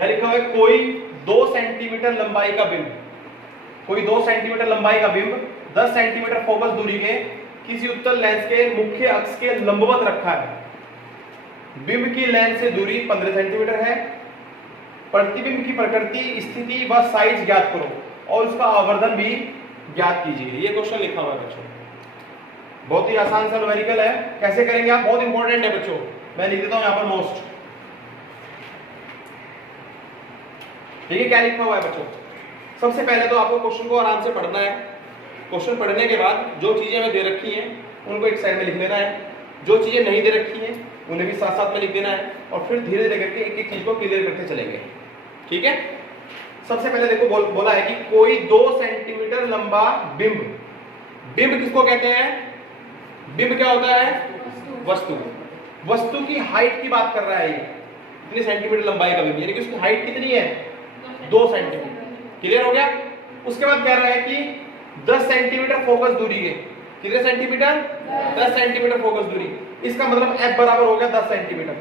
यहाँ लिखा हुआ है कोई 2 सेंटीमीटर लंबाई का बिंब, कोई 2 सेंटीमीटर लंबाई का बिंब 10 सेंटीमीटर फोकस दूरी के किसी उत्तल लेंस के मुख्य अक्ष के लंबवत रखा है। बिंब की लेंस से दूरी 15 सेंटीमीटर है। प्रतिबिंब की प्रकृति, स्थिति व साइज ज्ञात करो और उसका आवर्धन भी ज्ञात कीजिए। ये क्वेश्चन लिखा हुआ है बच्चों, बहुत ही आसान सा न्यूमेरिकल है। कैसे करेंगे आप, बहुत इंपॉर्टेंट है बच्चों। मैं लिख देता हूं यहां पर मोस्ट। देखिए क्या लिखा हुआ है बच्चों। सबसे पहले तो आपको क्वेश्चन को आराम से पढ़ना है। क्वेश्चन पढ़ने के बाद जो चीजें हमें दे रखी हैं उनको एक साइड में लिख लेना है, जो चीजें नहीं दे रखी हैं उन्हें भी साथ साथ में लिख देना है, और फिर धीरे धीरे करके एक एक चीज को क्लियर करते चलेंगे। ठीक है। सबसे पहले देखो बोला है कि कोई 2 सेंटीमीटर लंबा बिंब। बिंब किसको कहते हैं? बिंब क्या होता है? वस्तु। वस्तु की हाइट की बात कर रहा है ये, कितने सेंटीमीटर लंबाई का बिंब, यानी कि उसकी हाइट कितनी है? 2 सेंटीमीटर। क्लियर हो गया। उसके बाद कह रहा है कि 10 सेंटीमीटर फोकस दूरी के, कितने सेंटीमीटर? 10 सेंटीमीटर फोकस दूरी। इसका मतलब F बराबर हो गया 10 सेंटीमीटर।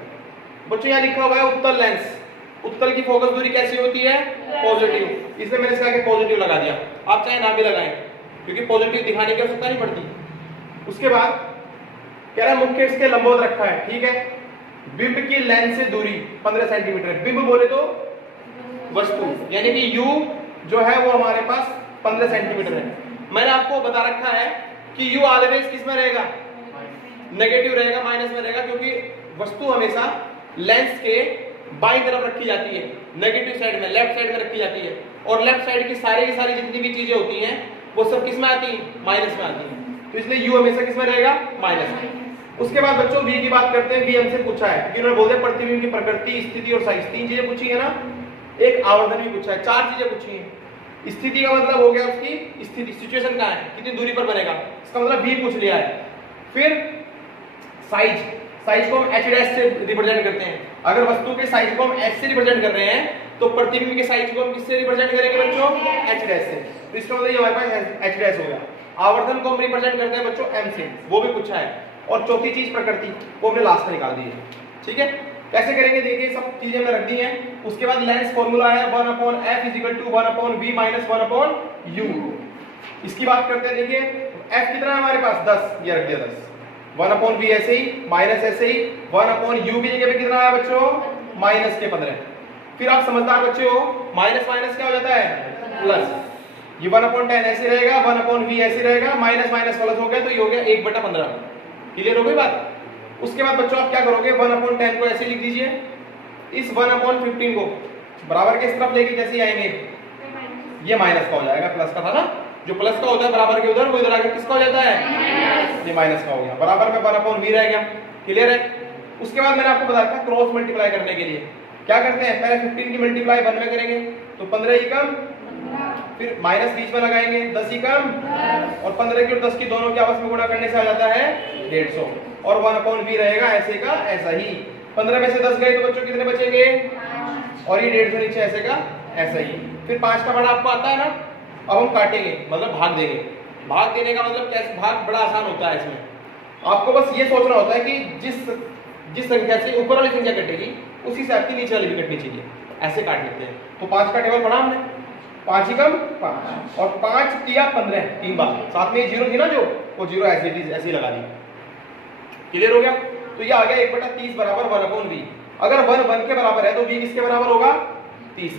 बच्चों यहाँ लिखा हुआ है उत्तल लेंस, उत्तल की फोकस दूरी कैसी होती है? पॉजिटिव। इसलिए मैंने इसका पॉजिटिव लगा दिया। आप चाहे ना भी लगाएं, क्योंकि पॉजिटिव दिखाने की आवश्यकता नहीं पड़ती। उसके बाद कह रहा है मुख्य इसके लंबवत रखा है। ठीक है। बिंब की लेंस से दूरी 15 सेंटीमीटर। बिंब बोले तो वस्तु, यानी कि U जो है वो हमारे पास 15 सेंटीमीटर है। मैंने आपको बता रखा है कि U ऑलवेज किस में रहेगा? नेगेटिव रहेगा, माइनस में रहेगा, क्योंकि वस्तु हमेशा लेंस के बाईं तरफ रखी जाती है, नेगेटिव साइड में, लेफ्ट साइड में रखी जाती है। और लेफ्ट साइड की सारी जितनी भी चीजें होती हैं वो सब किस में आती हैं? माइनस में आती हैं। तो इसलिए U हमेशा किस में रहेगा? माइनस में। उसके बाद बच्चों V की बात करते हैं। V हमसे पूछा है क्योंकि उन्होंने बोल दिया प्रतिबिंब की प्रकृति, स्थिति और साइज, 3 चीजें पूछी है ना। एक आवर्धन भी पूछा है, 4 चीजें पूछी हैं। स्थिति का मतलब हो गया उसकी स्थिति, सिचुएशन कहाँ है, कितनी दूरी पर बनेगा, इसका मतलब V पूछ लिया है। फिर साइज, साइज को हम h डैश से रिप्रेजेंट करते हैं। अगर वस्तु के साइज को हम h से रिप्रेजेंट कर रहे हैं तो प्रतिबिंब के साइज को हम किससे रिप्रेजेंट करेंगे बच्चों? h डैश से। तो इसका मतलब ये हमारे पास h डैश हो गया। आवर्धन को हम रिप्रेजेंट करते हैं बच्चों m से, वो भी पूछा है। और चौथी चीज प्रकृति, वो हमने लास्ट में निकाल दी है। ठीक है। कैसे करेंगे देखिए, सब चीजें हमने रख दी हैं। उसके बाद लेंस फॉर्मूला है 1/f = 1/v - 1/u। इसकी बात करते हैं। देखिए f कितना है हमारे पास? 10, ये रख दिया 10। 1/v ऐसे ही, माइनस ऐसे ही, 1/u की जगह पे कितना आया बच्चों? -15। फिर आप समझदार बच्चे हो, माइनस माइनस क्या हो जाता है? प्लस। ये 1/10 ऐसे रहेगा, 1/v ऐसे रहेगा, माइनस माइनस प्लस हो गया, तो ये हो गया 1/15। क्लियर हो गई बात। उसके बाद बच्चों आप क्या करोगे? 1/10 को ऐसे लिख दीजिए, इस 1/15 को बराबर के इस तरफ लेके जैसे आएंगे ये माइनस का हो जाएगा, प्लस का था ना। जो प्लस का होता है बराबर के उधर, वो इधर आके किसका हो जाता है? ये माइनस का हो गया। बराबर में 1/v रह गया। क्लियर है। उसके बाद मैंने आपको बताया था क्रॉस मल्टीप्लाई करने के लिए क्या करते हैं? पहले 15 की मल्टीप्लाई 1 में करेंगे तो 15 ही कम, फिर माइनस बीच में लगाएंगे, 10 ही कम, और 15 की और 10 की दोनों के आपस में गुणा करने से आ जाता है 150। और 1/v रहेगा ऐसे का ऐसा ही। 15 में से 10 गए तो बच्चों कितने बचेंगे? और ये 150 नीचे ऐसे का ऐसा ही। फिर 5 का बड़ा आपको आता है ना। अब हम काटेंगे, मतलब भाग देंगे। भाग देने का मतलब कैसे? भाग बड़ा आसान होता है इसमें। आपको बस ये सोचना होता है कि जिस संख्या से ऊपर वाली संख्या कटेगी उसी से आपकी नीचे वाली भी कटनी चाहिए। ऐसे काट लेते हैं। तो 5 का टेबल पढ़ा हमने, 5 ही कम 5, और 5 किया 15 3 बार। साथ में 0 थी ना जो, वो 0 ऐसे लगा दी। क्लियर हो गया। तो ये आ गया 1/30 बराबर 1/v। अगर 1 के बराबर है तो v किसके बराबर होगा? 30।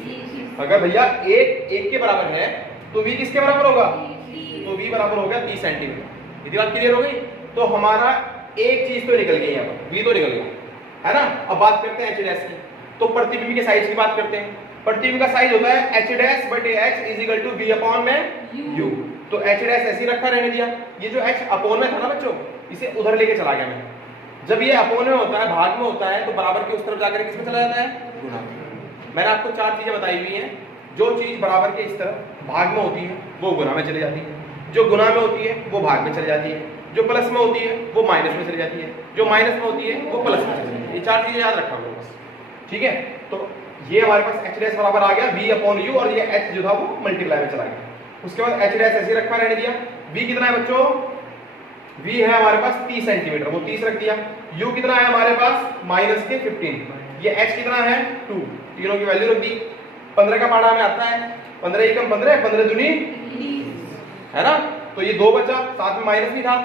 अगर भैया 1 के बराबर है तो v किसके बराबर होगा? तो v बराबर हो गया 30 सेंटीमीटर। यदि बात क्लियर हो गई तो हमारा एक चीज तो निकल गई, यहाँ पर v तो निकल गया है ना। अब बात करते हैं h डैश की। तो प्रतिबिंब के साइज की बात करते हैं। प्रतिबिंब का साइज होता है h डैश बटे h = v/u। तो h डैश ऐसे ही रखा रहने दिया। ये जो h अपोन में था ना बच्चों, इसे उधर लेके चला गया मैं। जब ये अपोन में होता है, भाग में होता है, तो बराबर के उस तरफ जाकर किस में चला जाता है? गुणा। मैंने आपको 4 चीजें बताई हुई हैं। जो चीज बराबर के इस तरफ भाग में होती है वो गुणा में चली जाती है, जो गुणा में होती है वो भाग में चली जाती है, जो प्लस में होती है वो माइनस में चली जाती है, जो माइनस में होती है वो प्लस में चली जाती है। ये 4 चीजें याद रखा होगा बस। ठीक है। तो ये हमारे पास h डैश बराबर आ गया v/u, और ये h जो था वो मल्टीप्लाई में चला गया। उसके बाद h डैश ऐसे रखा रहने दिया। v कितना है बच्चों? v है हमारे पास 30 सेंटीमीटर, वो 30 रख दिया। u कितना है हमारे पास? -15। ये h कितना है? 2। तीनों की वैल्यू रख दी। 15 का पहाड़ा हमें आता है, 15 एकम 15, 15 दूनी है ना, तो ये 2 बचा, साथ में माइनस भी था,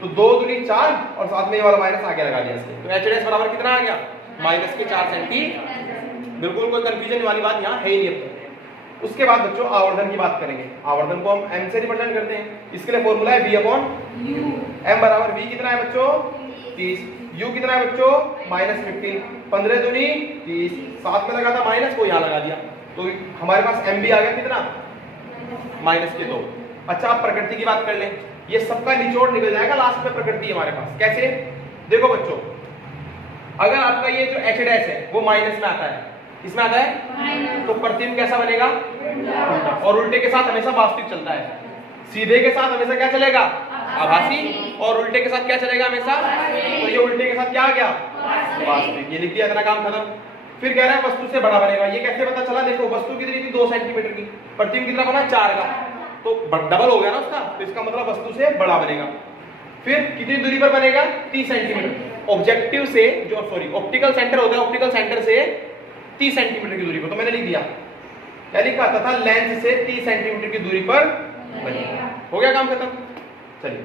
तो 2 दूनी 4 और साथ में ये वाला माइनस आगे लगा दिया इसके, तो एच बराबर कितना आ गया, माइनस के 4 सेंटीमीटर। बिल्कुल कोई कंफ्यूजन वाली बात यहाँ है ही नहीं अब तक। उसके बाद बच्चों आवर्धन की बात करेंगे। आवर्धन को हम m से रिप्रेजेंट करते हैं, इसके लिए फॉर्मूला है v/u। m बराबर v कितना है बच्चों 30, u कितना है बच्चों -15, 15 दूनी 30, साथ में लगा था माइनस को यहाँ लगा दिया, तो हमारे पास m भी आ गया कितना -2। अच्छा अब प्रकृति की बात कर लें, ये सबका निचोड़ निकल जाएगा लास्ट में प्रकृति हमारे पास। कैसे, देखो बच्चों, अगर आपका ये जो h डैश है वो माइनस में आता है, इसमें आता है, तो प्रतिबिंब कैसा बनेगा उल्टा, और उल्टे के साथ हमेशा वास्तविक चलता है, सीधे के साथ हमेशा क्या चलेगा आभासी, और उल्टे के साथ क्या चलेगा हमेशा, तो ये उल्टे के साथ क्या आ गया वास्तविक। ये लिख दिया, इतना काम खत्म। फिर कह रहा है वस्तु से बड़ा बनेगा, ये कैसे पता चला, देखो वस्तु कितनी थी 2 सेंटीमीटर की, प्रतिबिंब कितना बना 4 का, तो डबल हो गया ना उसका, तो इसका मतलब वस्तु से बड़ा बनेगा। फिर कितनी दूरी पर बनेगा 30 सेंटीमीटर, ऑब्जेक्टिव से जो ऑप्टिकल सेंटर होता है, ऑप्टिकल सेंटर से 30 सेंटीमीटर की दूरी पर, तो मैंने लिख दिया क्या लिखा, तथा लेंस से 30 सेंटीमीटर की दूरी पर बनेगा। हो गया काम खत्म। चलिए